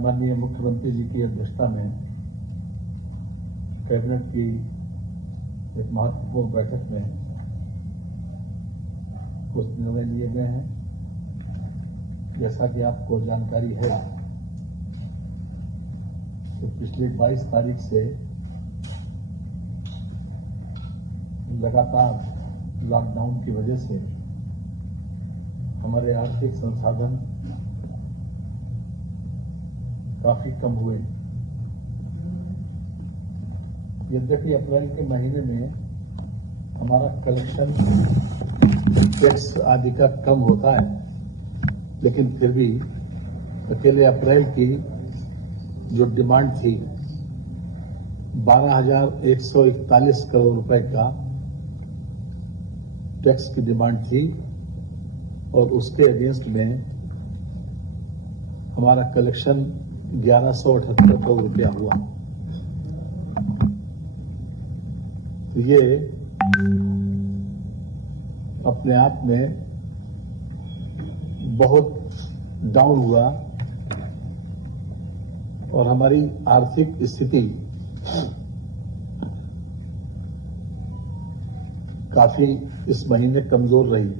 माननीय मुख्यमंत्री जी की अध्यक्षता में कैबिनेट की एक महत्वपूर्ण बैठक में कुछ निर्णय लिए गए हैं। जैसा कि आपको जानकारी है कि पिछली 22 तारीख से लगातार लॉकडाउन की वजह से हमारे आर्थिक संसाधन काफी कम हुए। यद्यपि अप्रैल के महीने में हमारा कलेक्शन टैक्स आदि का कम होता है, लेकिन फिर भी अकेले अप्रैल की जो डिमांड थी 12,141 करोड़ रुपए का टैक्स की डिमांड थी और उसके अगेंस्ट में हमारा कलेक्शन 1178 करोड़ रुपया हुआ। तो ये अपने आप में बहुत डाउन हुआ और हमारी आर्थिक स्थिति काफी इस महीने कमजोर रही।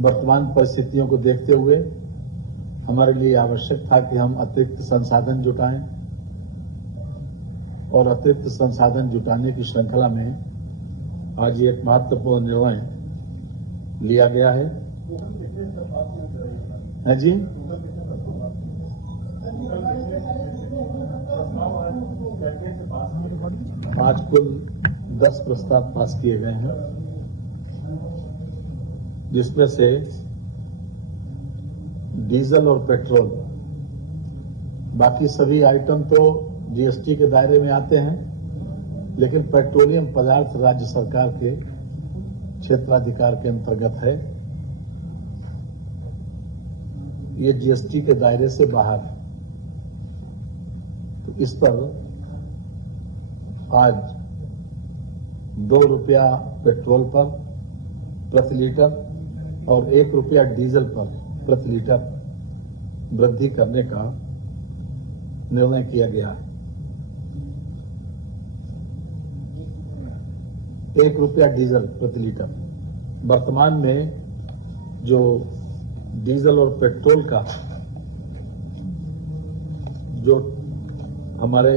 वर्तमान परिस्थितियों को देखते हुए हमारे लिए आवश्यक था कि हम अतिरिक्त संसाधन जुटाएं और अतिरिक्त संसाधन जुटाने की श्रृंखला में आज ये एक महत्वपूर्ण निर्णय लिया गया है। हाँ जी, आज कुल 10 प्रस्ताव पास किए गए हैं, जिसमें से डीजल और पेट्रोल, बाकी सभी आइटम तो जीएसटी के दायरे में आते हैं, लेकिन पेट्रोलियम पदार्थ राज्य सरकार के क्षेत्राधिकार के अंतर्गत है। ये जीएसटी के दायरे से बाहर है। तो इस पर आज 2 रुपया पेट्रोल पर प्रति लीटर और 1 रुपया डीजल पर प्रति लीटर वृद्धि करने का निर्णय किया गया है। 1 रुपया डीजल प्रति लीटर। वर्तमान में जो डीजल और पेट्रोल का जो हमारे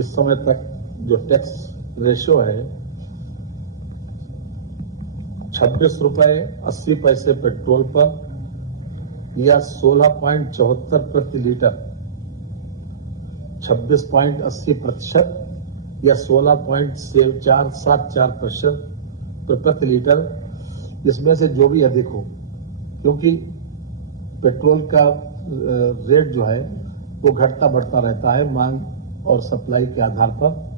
इस समय तक जो टैक्स रेशियो है 26 रुपए 80 पैसे पेट्रोल पर या 16.74 प्रति लीटर, 26.80% या 16.474% प्रति लीटर, इसमें से जो भी अधिक हो, क्योंकि पेट्रोल का रेट जो है वो घटता बढ़ता रहता है मांग और सप्लाई के आधार पर,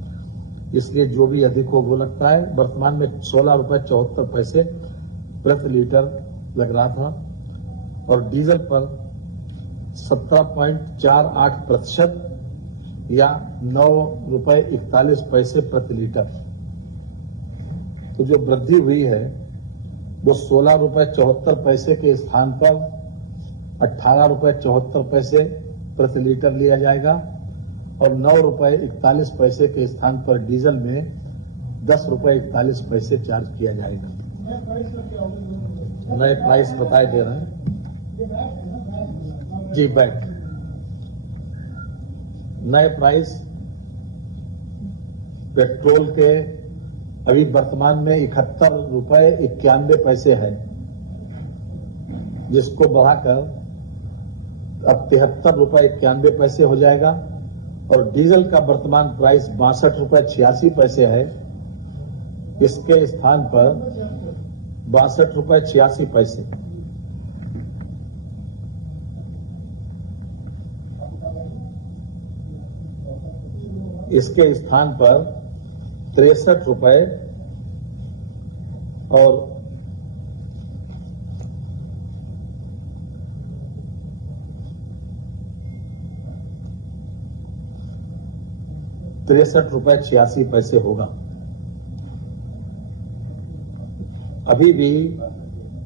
इसलिए जो भी अधिक हो वो लगता है। वर्तमान में 16 रुपए 74 पैसे प्रति लीटर लग रहा था और डीजल पर 17.48% या 9 रुपए 41 पैसे प्रति लीटर। तो जो वृद्धि हुई है वो 16 रुपए 74 पैसे के स्थान पर 18 रुपए 74 पैसे प्रति लीटर लिया जाएगा और 9 रुपए 41 पैसे के स्थान पर डीजल में 10 रुपए 41 पैसे चार्ज किया जाएगा। नए प्राइस बताए दे रहे हैं जी। बैक नए प्राइस पेट्रोल के अभी वर्तमान में 71 रुपए 91 पैसे है, जिसको बढ़ाकर अब 73 रुपए 91 पैसे हो जाएगा और डीजल का वर्तमान प्राइस 62 रुपए 86 पैसे है, इसके स्थान पर 62 रुपए 86 पैसे। इसके स्थान पर 63 रुपए और 63 रुपए 86 पैसे होगा। अभी भी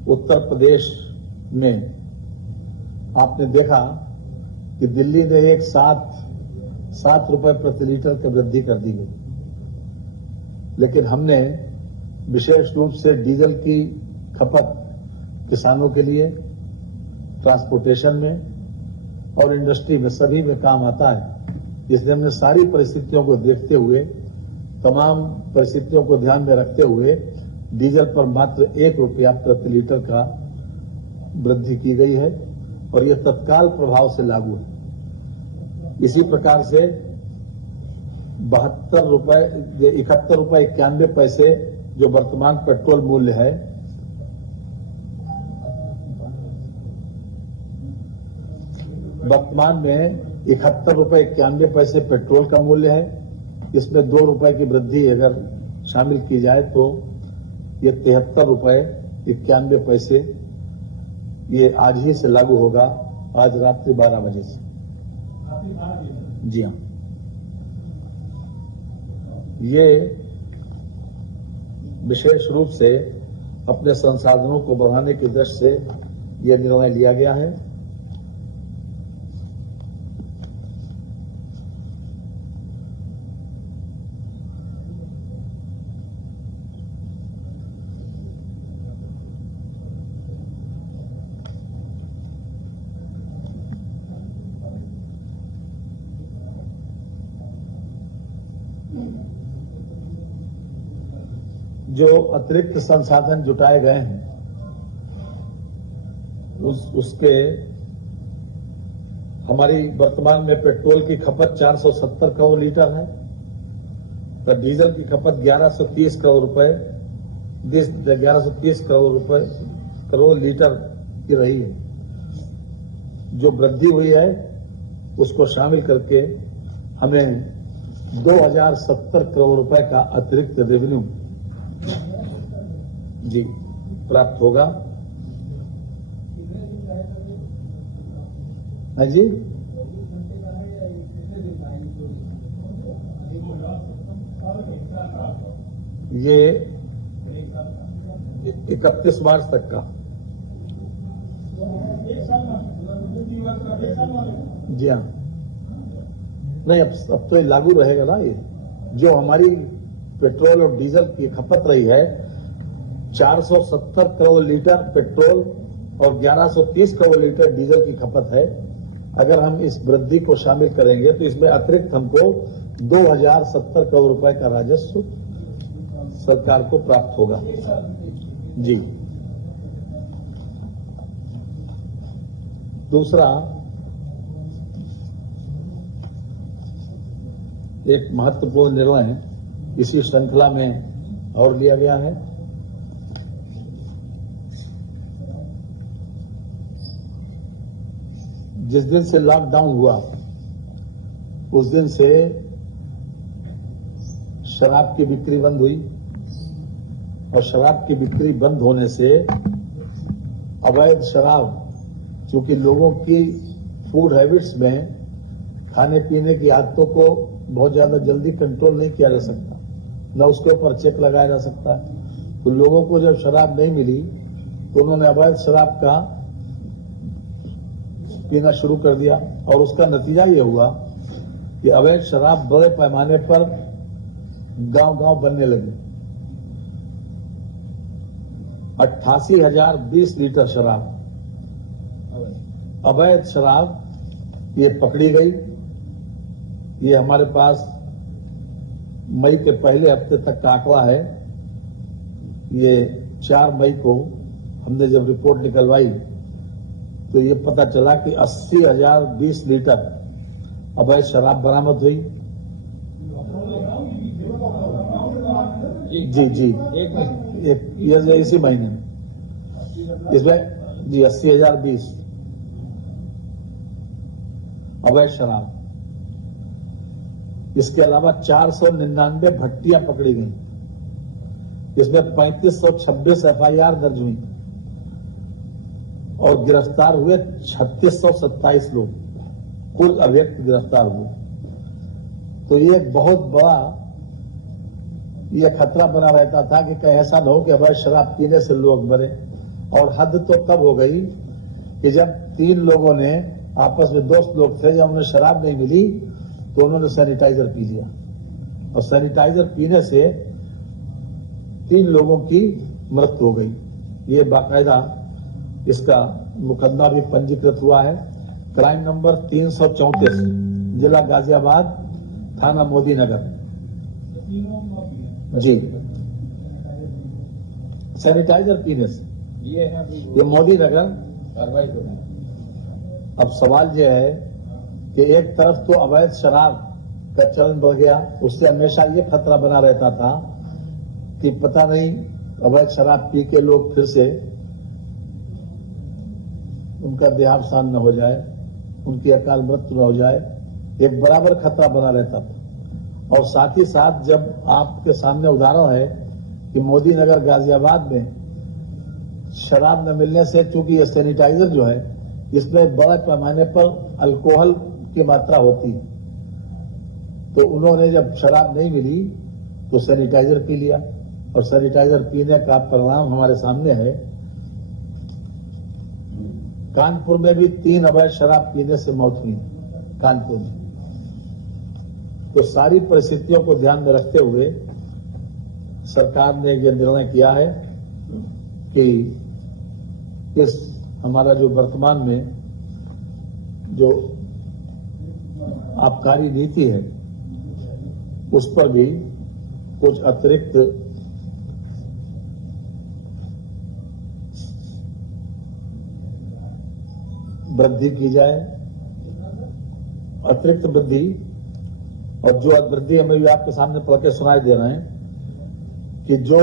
उत्तर प्रदेश में आपने देखा कि दिल्ली ने एक 7 रुपए प्रति लीटर की वृद्धि कर दी गई, लेकिन हमने विशेष रूप से डीजल की खपत किसानों के लिए, ट्रांसपोर्टेशन में और इंडस्ट्री में सभी में काम आता है, इसलिए हमने सारी परिस्थितियों को देखते हुए, तमाम परिस्थितियों को ध्यान में रखते हुए डीजल पर मात्र 1 रुपया प्रति लीटर का वृद्धि की गई है और यह तत्काल प्रभाव से लागू है। इसी प्रकार से 71 रुपए 91 पैसे जो वर्तमान पेट्रोल मूल्य है, वर्तमान में 71 रुपए 91 पैसे पेट्रोल का मूल्य है। इसमें 2 रुपए की वृद्धि अगर शामिल की जाए तो ये 73 रुपए 91 पैसे ये आज ही से लागू होगा, आज रात्रि 12 बजे से। जी हाँ, ये विशेष रूप से अपने संसाधनों को बढ़ाने की दृष्टि से यह निर्णय लिया गया है। जो अतिरिक्त संसाधन जुटाए गए हैं उसके हमारी वर्तमान में पेट्रोल की खपत 470 करोड़ लीटर है, तो डीजल की खपत 1130 करोड़ लीटर की रही है। जो वृद्धि हुई है उसको शामिल करके हमें 2070 करोड़ रुपए का अतिरिक्त रेवेन्यू जी प्राप्त होगा। हाँ जी, ये 31 मार्च तक का। जी हाँ, नहीं अब तो ये लागू रहेगा ना। ये जो हमारी पेट्रोल और डीजल की खपत रही है 470 करोड़ लीटर पेट्रोल और 1130 करोड़ लीटर डीजल की खपत है। अगर हम इस वृद्धि को शामिल करेंगे तो इसमें अतिरिक्त हमको 2070 करोड़ रुपए का राजस्व सरकार को प्राप्त होगा। जी, दूसरा एक महत्वपूर्ण निर्णय इसी श्रृंखला में और लिया गया है। जिस दिन से लॉकडाउन हुआ उस दिन से शराब की बिक्री बंद हुई और शराब की बिक्री बंद होने से अवैध शराब, चूंकि लोगों की फूड हैबिट्स में खाने पीने की आदतों को बहुत ज्यादा जल्दी कंट्रोल नहीं किया जा सकता, न उसके ऊपर चेक लगाया जा सकता है, तो लोगों को जब शराब नहीं मिली तो उन्होंने अवैध शराब का पीना शुरू कर दिया और उसका नतीजा ये हुआ कि अवैध शराब बड़े पैमाने पर गांव-गांव बनने लगी। 88,020 लीटर शराब, अवैध शराब ये पकड़ी गई। ये हमारे पास मई के पहले हफ्ते तक का आंकड़ा है। ये 4 मई को हमने जब रिपोर्ट निकलवाई तो ये पता चला कि 80,020 लीटर अवैध शराब बरामद हुई। जी ये इसी महीने में इसमें जी 80,020 अवैध शराब। इसके अलावा 499 भट्टियां पकड़ी गई, इसमें 3526 FIR दर्ज हुई और गिरफ्तार हुए 3627 लोग, कुल अभियुक्त गिरफ्तार हुए। तो ये एक बहुत बड़ा ये खतरा बना रहता था कि कहीं ऐसा न हो कि अवैध शराब पीने से लोग मरे। और हद तो तब हो गई कि जब 3 लोगों ने आपस में दोस्त लोग थे, जब उन्हें शराब नहीं मिली तो उन्होंने सैनिटाइजर पी लिया और सैनिटाइजर पीने से 3 लोगों की मृत्यु हो गई। ये बाकायदा इसका मुकदमा भी पंजीकृत हुआ है। क्राइम नंबर 334, जिला गाजियाबाद, थाना मोदी नगर। जी, सैनिटाइजर पीने से ये मोदी नगर। अब सवाल यह है कि एक तरफ तो अवैध शराब का चलन बढ़ गया, उससे हमेशा ये खतरा बना रहता था कि पता नहीं अवैध शराब पी के लोग फिर से उनका देहावसान न हो जाए, उनकी अकाल मृत्यु न हो जाए, एक बराबर खतरा बना रहता था। और साथ ही साथ जब आपके सामने उदाहरण है कि मोदी नगर गाजियाबाद में शराब न मिलने से, चूंकि ये सैनिटाइजर जो है इसमें बड़े पैमाने पर अल्कोहल की मात्रा होती है, तो उन्होंने जब शराब नहीं मिली तो सैनिटाइजर पी लिया और सैनिटाइजर पीने का परिणाम हमारे सामने है। कानपुर में भी 3 अवैध शराब पीने से मौत हुई कानपुर में। तो सारी परिस्थितियों को ध्यान में रखते हुए सरकार ने यह निर्णय किया है कि इस हमारा जो वर्तमान में जो आबकारी नीति है उस पर भी कुछ अतिरिक्त वृद्धि की जाए। अतिरिक्त वृद्धि, और जो वृद्धि हमें भी आपके सामने पढ़ के सुनाई दे रहे हैं कि जो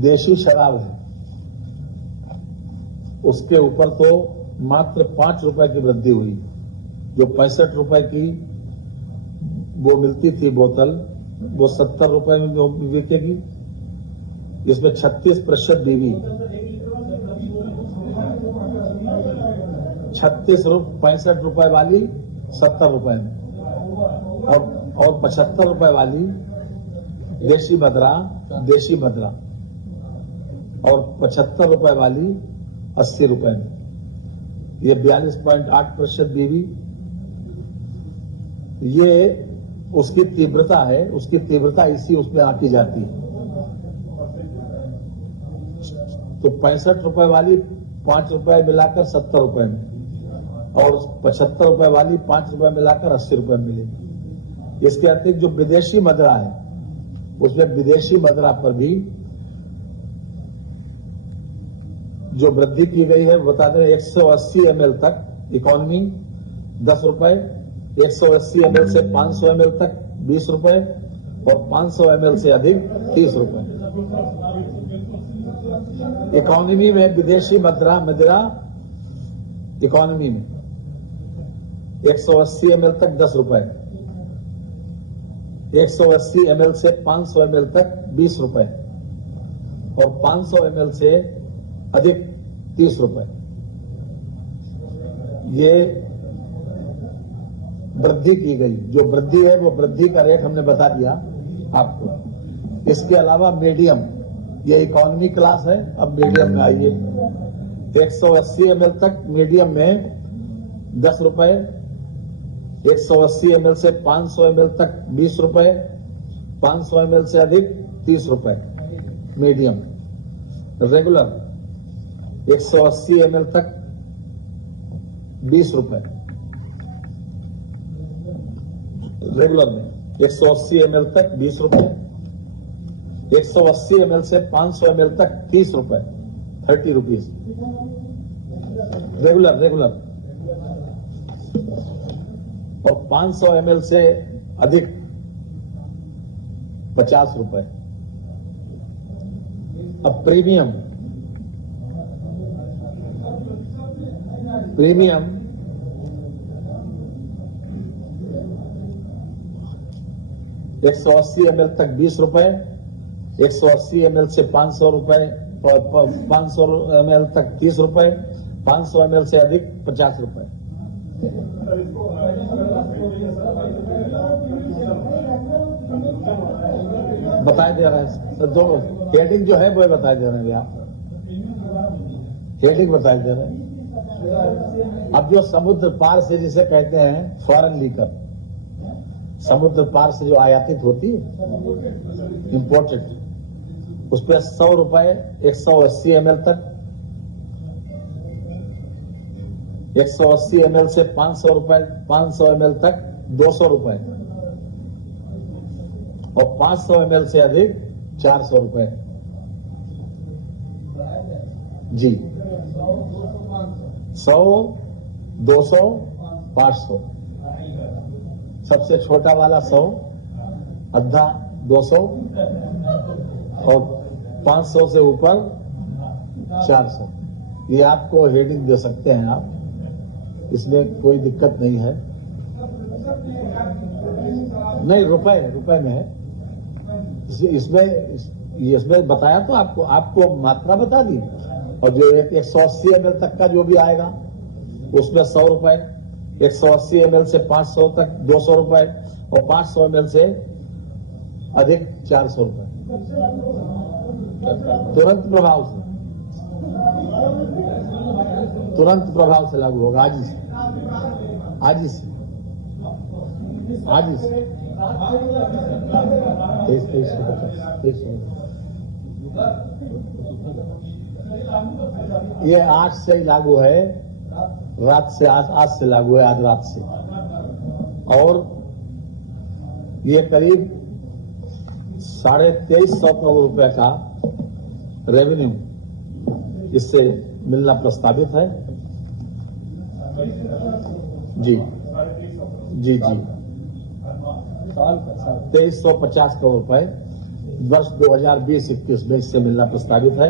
देशी शराब है उसके ऊपर तो मात्र 5 रुपए की वृद्धि हुई। जो 65 रुपए की वो मिलती थी बोतल, वो 70 रुपए में बिकेगी। इसमें 36% डीवी, 65 रुपए वाली 70 रुपए में, और 75 रुपए वाली देशी मदरा और 75 रुपए वाली 80 रुपए में। ये 42.8% डीवी। ये उसकी तीव्रता है, उसकी तीव्रता इसी उसमें आती जाती है। तो 65 रुपए वाली 5 रुपए मिलाकर 70 रुपए में, और 75 रुपए वाली 5 रुपए मिलाकर 80 रुपए मिलेगी। इसके अतिरिक्त जो विदेशी मदरा है उसमें विदेशी मदरा पर भी जो वृद्धि की गई है, बता दें 180 ml तक इकोनॉमी 10 रुपए, 180 ml से 500 ml तक 20 रुपए, और 500 ml से अधिक 30 रुपए। इकोनॉमी में विदेशी मदिरा इकोनॉमी में 180 ml तक 10 रुपए, 180 ml से 500 ml तक 20 रुपए, और 500 ml से अधिक 30 रुपए। ये वृद्धि की गई। जो वृद्धि है वो वृद्धि का रेट हमने बता दिया आपको। इसके अलावा मीडियम, ये इकोनॉमी क्लास है, अब मीडियम में आइए। 180 ml तक मीडियम में 10 रुपए, 180 ml से 500 ml तक 20 रुपए, 500 ml से अधिक 30 रुपए मीडियम। रेगुलर 180 ml तक 20 रुपए रेगुलर में, 180 ml तक 20 रुपए, 180 ml से 500 ml तक 30 रुपए, 30 रुपीज रेगुलर, और 500 ml से अधिक 50 रुपए। अब प्रीमियम 180 ml तक 20 रुपए, 180 ml से 500 रुपए, 500 ml तक 30 रुपए, 500 ml से अधिक 50 रुपए। बता दे रहे हैं तो जो हेडिंग जो है वो बता दे रहे हैं आप, हेडिंग बता दे रहे हैं। अब जो समुद्र पार से जिसे कहते हैं फॉरेन लीकर, समुद्र पार से जो आयातित होती है इंपोर्टेड, उस पर 100 रुपए 180 ml तक, 180 ml से 500 रुपए 500 ml तक 200 रुपए, और 500 ml से अधिक 400 रुपए। जी 100, 200, 500। सबसे छोटा वाला 100, आधा 200 और 500 से ऊपर 400। ये आपको हेडिंग दे सकते हैं आप, इसमें कोई दिक्कत नहीं है। नहीं, रुपए में है। इसमें बताया तो आपको मात्रा बता दी। और जो 180 ml तक का जो भी आएगा उसमें 100 रुपए, 180 ml से 500 तक 200 रुपए, और 500 ml से अधिक 400 रुपए। तुरंत प्रभाव से लागू होगा, आज ही से। ये आज से ही लागू है, रात से आज से लागू है, आज रात से। और ये करीब 2350 करोड़ रुपए का रेवेन्यू इससे मिलना प्रस्तावित है। जी 2350 करोड़ रुपए वर्ष 2020-21 में इससे मिलना प्रस्तावित है।